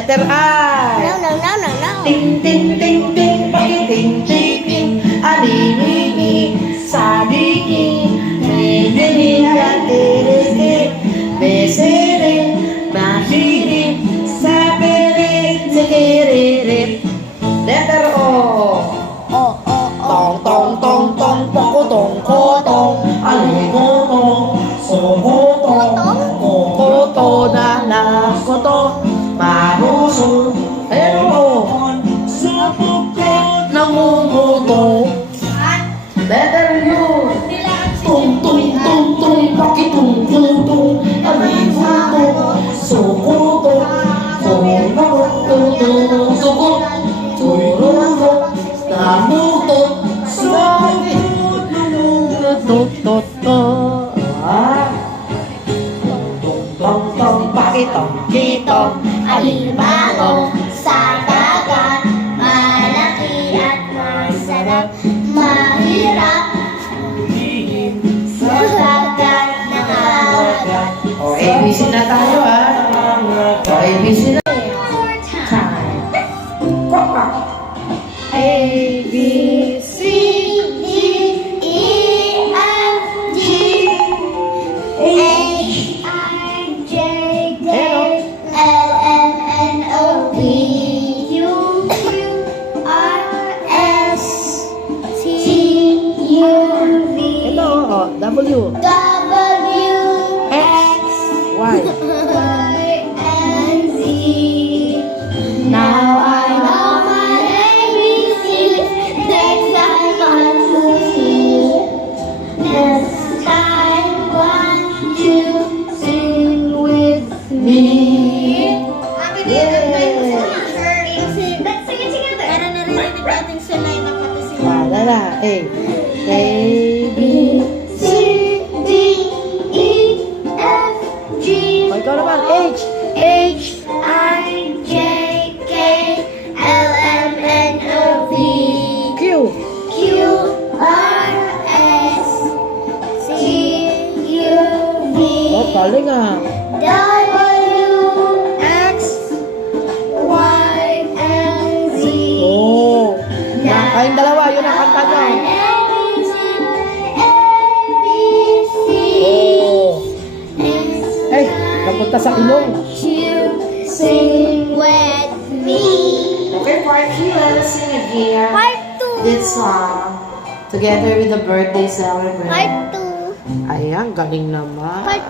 Letter I. No. Ting, ting, ting, ting, pakiting, ting, ting. Alilini, sabiki, nini, katiriti, besiri, mahiri, sapiri, sikiriri. Letter O. Tong, tong, tong, tong, pokotong, kotong, aligotong, sokotong, kokoto na lakoto, mahuso, pero sa pagkat namumuto. Letter U. Tung, tung, tung, tung, pakitung, tutong, aligotong, sokotong, kokoto, sokot, tururok, namutot, sakit, tot. Tong, tong, pakitong, kitong, Alimango sa dagat, malaki at masarap, mahirap sa dagat nangangagat. O, ABC na tayo, ha? O, ABC na. Time. Kwak. A, B, C, D, E, F, G, H, I, J, K, L, M, N, O, P, Q, R, S, T, U, V, ito, o, W, W, X, Y. Y, and Z. Now I know my ABCs. Next time I'll see. Next time, want you sing with me. Happy birthday! Let's sing it together. Para naririnig natin sila yung napati sila. Wala. A, B, C, D, E, F, G, o, ikaw naman, H, H, I, J, K, L, M, N, O, P, Q, Q, R, S, T, U, V, o, galing, ah. W, X, Y, and Z. O, kayong dalawa, yun ang kanta nyo. O, ay, napunta sa ilong. Sing with me. Okay, part 2, let us sing again. Part 2. This song, together with the birthday celebrant. Part 2. Ayan, galing naman. Part